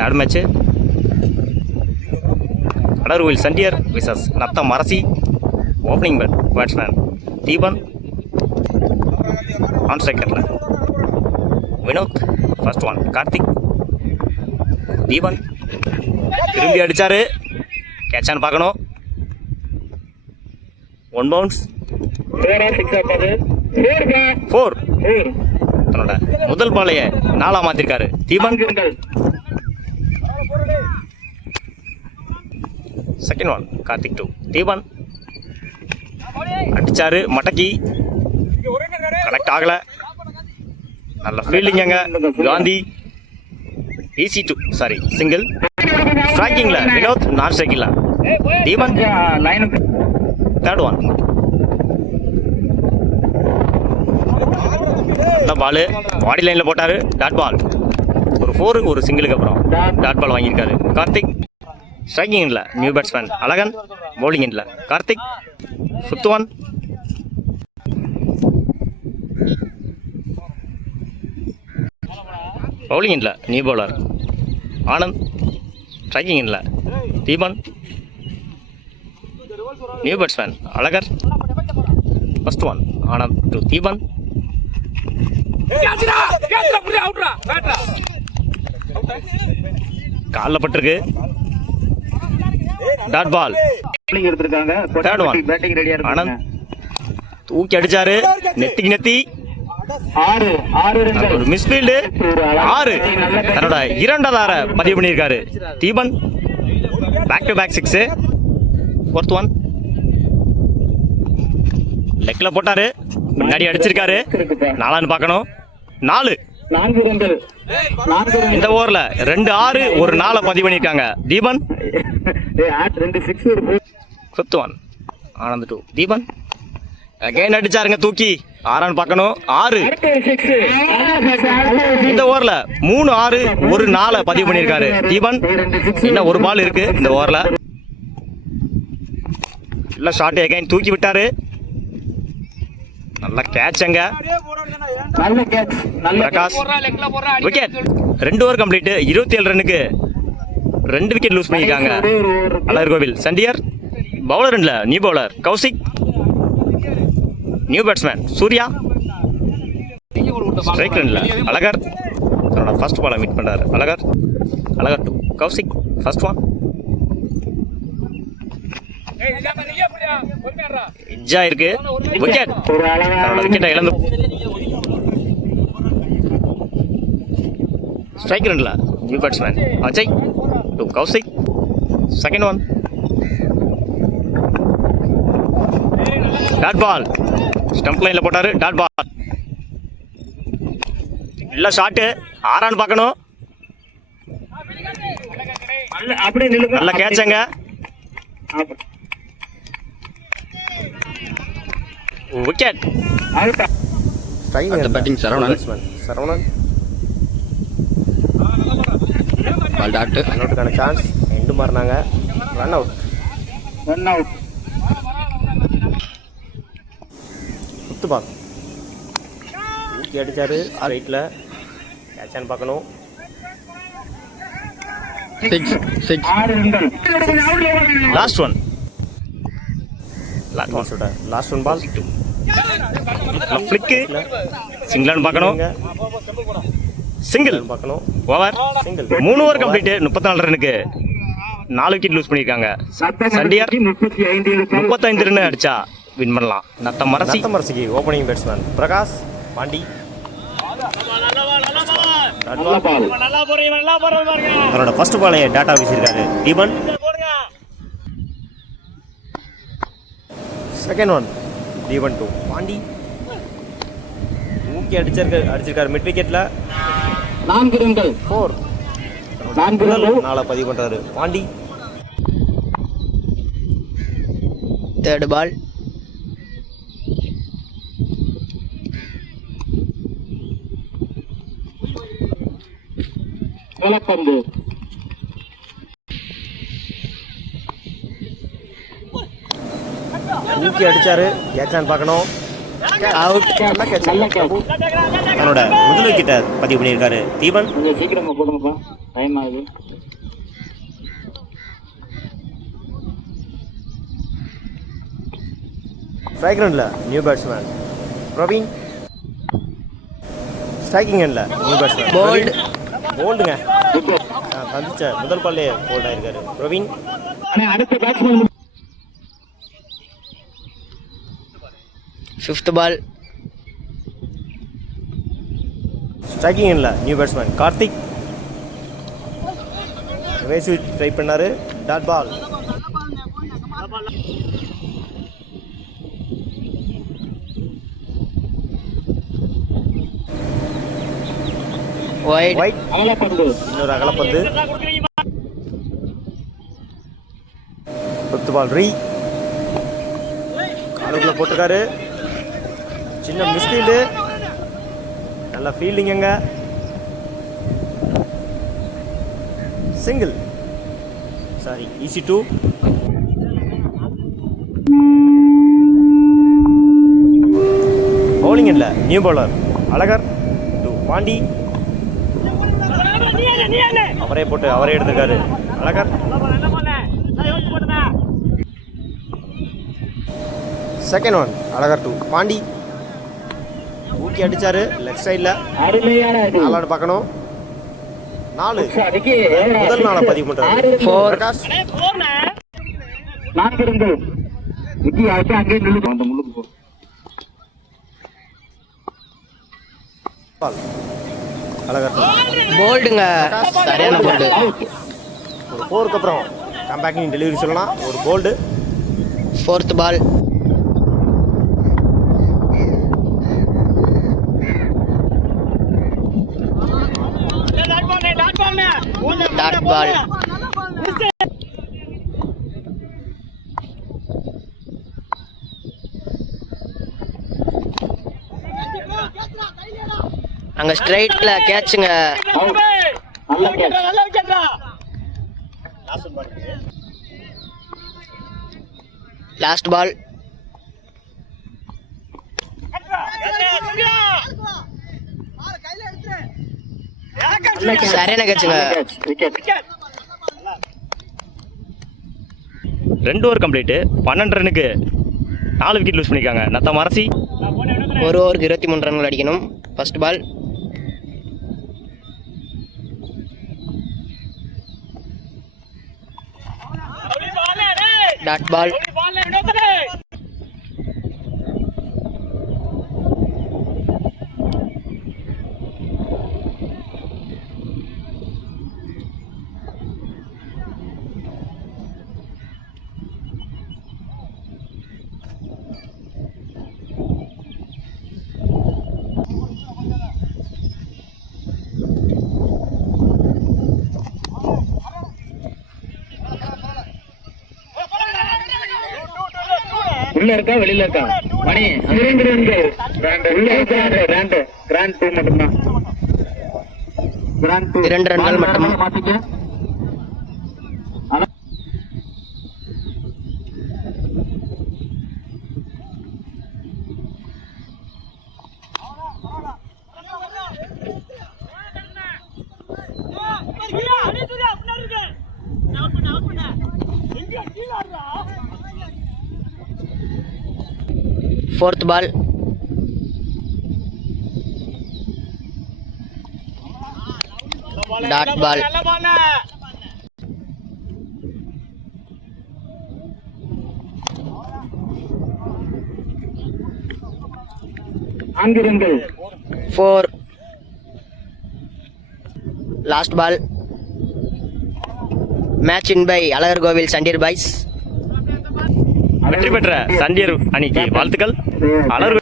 Third match Kadarkovil Sandiyar versus Natham Arasi. Opening batsman Deepan, on ஸ்ட்ரைக்கரில் Vinoth. First one Karthik. Deepan திரும்பி அடித்தார், கேட்சான்னு பார்க்கணும். 1 பவுன்ஸ் 4. தன்னோட முதல் பாலையை 4 மாற்றிருக்காரு தீபன். Second one Karthik 2. தீபன் அடிச்சாரு, மடக்கி கனெக்ட் ஆகலை. நல்ல ஃபீல்டிங் அங்கே காந்தி. Easy 2 sorry single. ஸ்ட்ரைக்கிங்கில் வினோத், நான் ஸ்ட்ரைக்கிங்கில் தீபன். தேர்ட் ஒன் நல்ல பால் பாடி லைனில் போட்டார். டாட் பால் ஒரு 4, ஒரு சிங்கிளுக்கு அப்புறம் டாட் பால் வாங்கியிருக்காரு கார்த்திக். ஸ்ட்ரைக்கிங் இல்லை நியூ பேட்ஸ்மேன் அழகன். பவுலிங் இல்லை கார்த்திக். ஃபிஃப்த் ஒன் பவுலிங் இல்லை நியூ பவுலர் ஆனந்த். ஸ்ட்ரைக்கிங் இல்லை Deepan. New batsman Azhagar. First one Anand to Deepan. காலில் பட்டிருக்கு. Dot ball. Third one Anand தூக்கி அடிச்சாரு, நெத்திக்கு நெத்தி. ஒரு மிஸ்ஃபீல்டு 6. தன்னோட 2வது பதிவு பண்ணியிருக்காரு Deepan. Back to back 6. Fourth one லெக்கில் போட்டாரு, முன்னாடி அடிச்சிருக்காரு. 4 பார்க்கணும். 4 இந்த ஓவரில் 2 6 ஒரு 4 பதிவு பண்ணியிருக்காங்க Deepan. Fifth one Anand 2. Deepan again அடிச்சாருங்க தூக்கி. 6 பார்க்கணும். 6 இந்த ஓவரில் 3 6 ஒரு 4 பதிவு பண்ணியிருக்காரு தீபன். இன்னும் ஒரு பால் இருக்கு இந்த ஓவரில். நல்ல ஷாட் அகைன் தூக்கி விட்டாரு. நல்ல கேட்ச் அங்க பிரகாஷ். விக்கெட். 2 over complete. 27 ரன்னுக்கு 2 விக்கெட் லூஸ் பண்ணியிருக்காங்க அழகர்கோவில் சண்டியர். பவுலர் இல்லை new bowler Kaushik. New batsman Surya. Strike ரன்ல அழகர். தன்னோட ஃபர்ஸ்ட் பாலை மீட் பண்றாரு அழகர். அழகர் 2 கௌசிக். ஃபர்ஸ்ட் ஒன் எட்ஜா இருக்கு. விக்கெட். தன்னோட விக்கெட்டை இழந்து ஸ்ட்ரைக் ரன்ல new batsman Ajay to Kaushik. Second one dot ball. Stump லைனில் போட்டாரு. Dot ball. இல்லை ஷாட்டு. 6 பார்க்கணும். நல்ல கேட்சங்க. Wicket. Batting Saravanan. Ball dot. Run chance. End மாறினாங்க. Run out. ஃபிஃப்த் பால் ஊக்கி அடிச்சாரு ரைட்டில். கேட்சான்னு பார்க்கணும். 6. லாஸ்ட் ஒன் சொல்கிறேன். Last one ball flick. சிங்கிளான்னு பார்க்கணும். சிங்கிள் பார்க்கணும். Over single. 3 over complete. 34 ரன்னுக்கு 4 விக்கெட் லூஸ் பண்ணியிருக்காங்க சண்டியர். 35 ரன் அடிச்சா வின் பண்ணலாம். நத்தம் அரசிக்கு ஓப்பனிங் பேட்ஸ்மேன் பிரகாஷ் பாண்டி. அவரோட ஃபர்ஸ்ட் பாலையை டாட்டா வீசியிருக்காரு தீபன். Second one Deepan 2 Pandi. ஊக்கி அடிச்சிருக்காரு மிட் விக்கெட்டில். 4 4 பதிவு பண்ணுறாரு பாண்டி. தேர்ட் பால் நிலப்பந்து. ஊக்கி அடிச்சாரு. கேட்சான்னு பார்க்கணும். அவுட். நல்ல கேட்ச். தன்னோட முதல் விக்கெட்டை பதிவு பண்ணியிருக்காரு தீபன். கொஞ்சம் சீக்கிரமா போடுங்கப்பா, டைம் ஆகுது. ஸ்ட்ரைக் ரன்ல நியூ பேட்ஸ்மேன் பிரவீன். ஸ்ட்ரைக்கிங் எண்ட்ல நியூ பேட்ஸ்மேன் போல்ட். போல்டுங்க. சந்திச்ச முதல் பால்லே போல்ட் ஆயிருக்காரு பிரவீன். அடுத்த பேட்ஸ்மேன் 5th பால். ஸ்ட்ரைக்கிங் எண்ட்ல நியூ பேட்ஸ்மேன் கார்த்திக். வேசு ட்ரை பண்ணாரு. Dot ball. ஒயிட். ஒயிட். அகலப்பந்து. இன்னொரு அகலப்பந்து. 5th பால் ரீ. காலுக்குள்ள போட்டிருக்காரு. சின்ன மிஸ்ஃபீல்டு. நல்ல ஃபீல்டிங். எங்க சிங்கிள். Sorry, easy 2. பவுலிங் இல்ல new bowler Azhagar to Pandi. அவரே போட்டு அவரே எடுத்துக்காரு Azhagar. Second one Azhagar to Pandi. ஊக்கி அடிச்சாரு லெஃப்ட் சைடில். அருமையான அடி. நாலாடு பார்க்கணும். 4 அடிக்கு முதல் நாளை பதிவு பண்றாரு 4. பிரகாஷ். 4 ரன்கள். விக்கி ஆயிட்டு அங்கே நில்லு. அந்த முள்ளுக்கு போ. பால் அழகர் to போல்டுங்க. சரியான போல்டு. ஒரு 4க்கு அப்புறம் கம்பேக்கிங் டெலிவரி சொல்லலாம். ஒரு போல்டு. 4th பால். டாட் பால். அங்க ஸ்ட்ரைட்ல கேட்சுங்க. நல்ல கேட்ச். Last ball. சரியான கேட்சுங்க. விக்கெட். 2 over complete. 12 ரனுக்கு 4 விக்கெட் லூஸ் பண்ணியிருக்காங்க நத்தம் அரசி. ஒரு ஓவருக்கு 23 ரன்கள் அடிக்கணும். First ball. Dot ball. உள்ள இருக்கா வெளியில இருக்கா மணி? 2 ரன்கள். உள்ள கிராண்ட் 2 மட்டும்தான். கிராண்ட் 2 2 ரன்கள் மட்டும். மாத்திக்க. Fourth ball. Dot ball. ரன்கள். 4. Last ball. Match in by Alagar Govil Sandir Boys. வெற்றி பெற்ற சண்டியர் அணிக்கு வாழ்த்துக்கள். அலர்